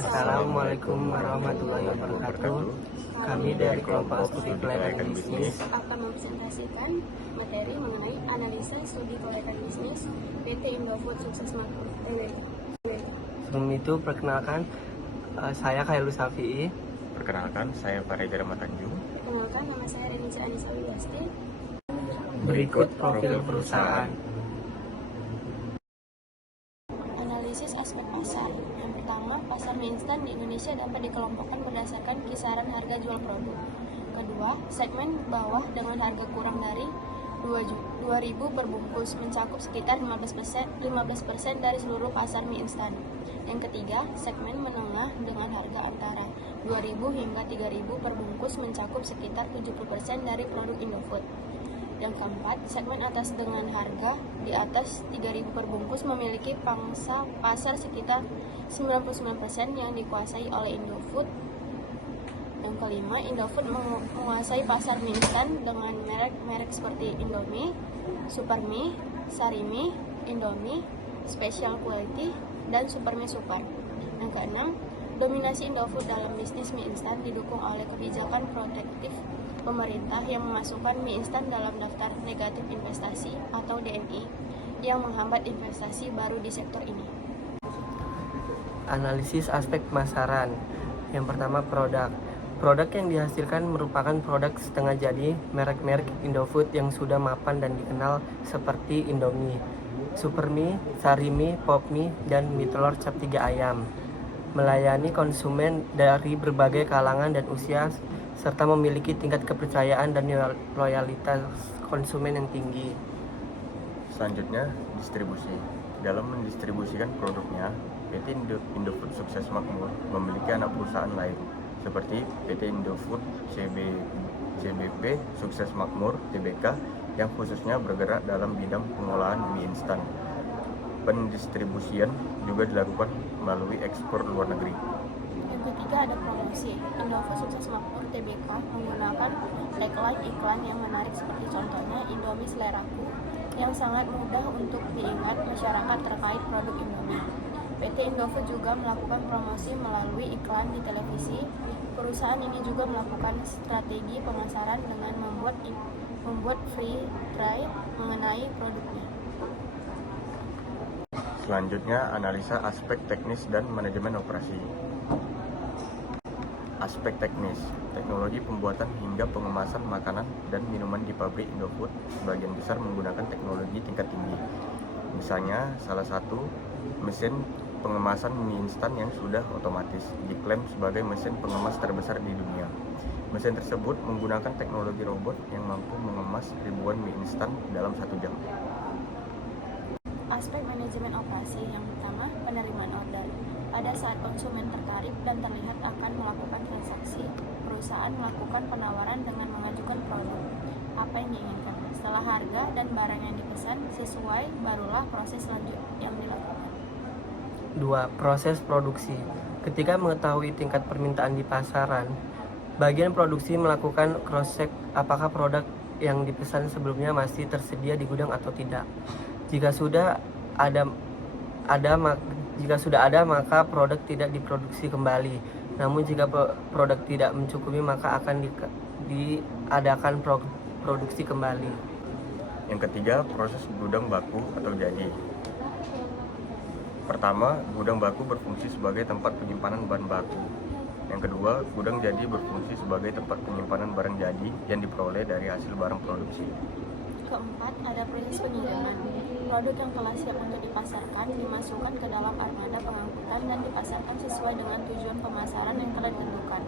Assalamualaikum warahmatullahi wabarakatuh. Kami dari kelompok studi pelayanan bisnis akan mempresentasikan materi mengenai analisa studi pelayanan bisnis PT Indofood Sukses Makmur. Sebelum itu, perkenalkan, saya Khairul Safi'i. Perkenalkan, saya Fareja Ramatanjung. Perkenalkan, nama saya Renica Anissa Wilasti. Berikut profil perusahaan. Analisis aspek pasar. Yang pertama, pasar mie instan di Indonesia dapat dikelompokkan berdasarkan kisaran harga jual produk. Kedua, segmen bawah dengan harga kurang dari 2.000 per bungkus mencakup sekitar 15% dari seluruh pasar mie instan. Yang ketiga, segmen menengah dengan harga antara 2.000 hingga 3.000 per bungkus mencakup sekitar 70% dari produk Indofood. Yang keempat, segmen atas dengan harga di atas 3.000 per bungkus memiliki pangsa pasar sekitar 99% yang dikuasai oleh Indofood. Yang kelima, Indofood menguasai pasar mie instan dengan merek-merek seperti Indomie, Supermie, Sarimi, Indomie, Special Quality, dan Supermie Super. Yang keenam, dominasi Indofood dalam bisnis mie instan didukung oleh kebijakan protektif pemerintah yang memasukkan mie instan dalam daftar negatif investasi atau DNI yang menghambat investasi baru di sektor ini. Analisis aspek pemasaran. Yang pertama, produk. Produk yang dihasilkan merupakan produk setengah jadi merek-merek Indofood yang sudah mapan dan dikenal seperti Indomie, Supermie, Sarimi, Popmie, dan mie telur cap 3 ayam. Melayani konsumen dari berbagai kalangan dan usia serta memiliki tingkat kepercayaan dan loyalitas konsumen yang tinggi. Selanjutnya, distribusi. Dalam mendistribusikan produknya, PT Indofood Sukses Makmur memiliki anak perusahaan lain seperti PT Indofood CBP Sukses Makmur Tbk yang khususnya bergerak dalam bidang pengolahan mie instan. Pendistribusian juga dilakukan melalui ekspor luar negeri. Yang ketiga ada promosi. Indofood Sukses Makmur Tbk menggunakan tagline iklan yang menarik seperti contohnya Indomie Seleraku yang sangat mudah untuk diingat masyarakat terkait produk Indomie. PT Indofood juga melakukan promosi melalui iklan di televisi. Perusahaan ini juga melakukan strategi pemasaran dengan membuat free trial mengenai produknya. Selanjutnya, analisa aspek teknis dan manajemen operasi. Aspek teknis, teknologi pembuatan hingga pengemasan makanan dan minuman di pabrik Indofood sebagian besar menggunakan teknologi tingkat tinggi. Misalnya, salah satu mesin pengemasan mie instan yang sudah otomatis diklaim sebagai mesin pengemas terbesar di dunia. Mesin tersebut menggunakan teknologi robot yang mampu mengemas ribuan mie instan dalam 1 jam. Aspek manajemen operasi. Yang pertama, penerimaan order. Pada saat konsumen tertarik dan terlihat akan melakukan transaksi, perusahaan melakukan penawaran dengan mengajukan produk apa yang diinginkan. Setelah harga dan barang yang dipesan sesuai, barulah proses selanjutnya yang dilakukan. 2. Proses produksi. Ketika mengetahui tingkat permintaan di pasaran, bagian produksi melakukan cross-check apakah produk yang dipesan sebelumnya masih tersedia di gudang atau tidak. Jika sudah ada maka produk tidak diproduksi kembali. Namun jika produk tidak mencukupi maka akan diadakan produksi kembali. Yang ketiga, proses gudang baku atau jadi. Pertama, gudang baku berfungsi sebagai tempat penyimpanan bahan baku. Yang kedua, gudang jadi berfungsi sebagai tempat penyimpanan barang jadi yang diperoleh dari hasil barang produksi. Keempat, ada proses pengiriman. Produk yang telah siap untuk dipasarkan dimasukkan ke dalam armada pengangkutan dan dipasarkan sesuai dengan tujuan pemasaran yang telah ditentukan.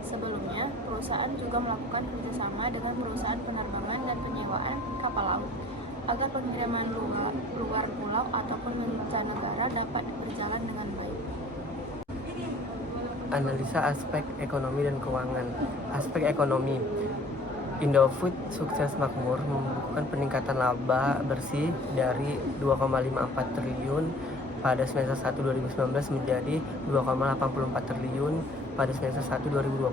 Sebelumnya, perusahaan juga melakukan kerjasama dengan perusahaan penerbangan dan penyewaan kapal laut agar pengiriman luar pulau ataupun mancanegara dapat berjalan dengan baik. Analisa aspek ekonomi dan keuangan. Aspek ekonomi. Indofood Sukses Makmur membukukan peningkatan laba bersih dari 2,54 triliun pada semester 1 2019 menjadi 2,84 triliun pada semester 1 2020.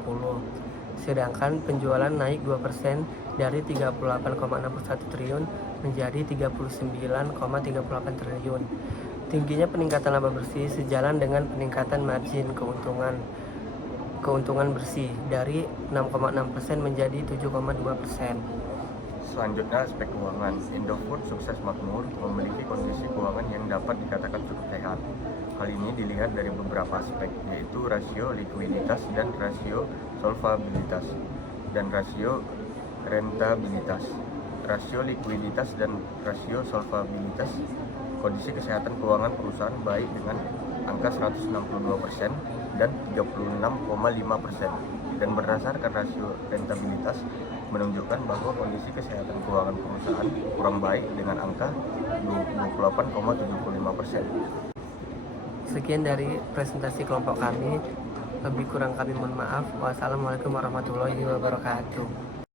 Sedangkan penjualan naik 2% dari 38,61 triliun menjadi 39,38 triliun. Tingginya peningkatan laba bersih sejalan dengan peningkatan margin keuntungan bersih dari 6,6% menjadi 7,2%. Selanjutnya aspek keuangan. Indofood sukses makmur memiliki kondisi keuangan yang dapat dikatakan cukup sehat. Hal ini dilihat dari beberapa aspek, yaitu rasio likuiditas dan rasio solvabilitas dan rasio rentabilitas. Rasio likuiditas dan rasio solvabilitas, kondisi kesehatan keuangan perusahaan baik dengan angka 162% dan 36,5%. Dan berdasarkan rasio rentabilitas menunjukkan bahwa kondisi kesehatan keuangan perusahaan kurang baik dengan angka 28,75%. Sekian dari presentasi kelompok kami. Lebih kurang kami mohon maaf. Wassalamualaikum warahmatullahi wabarakatuh.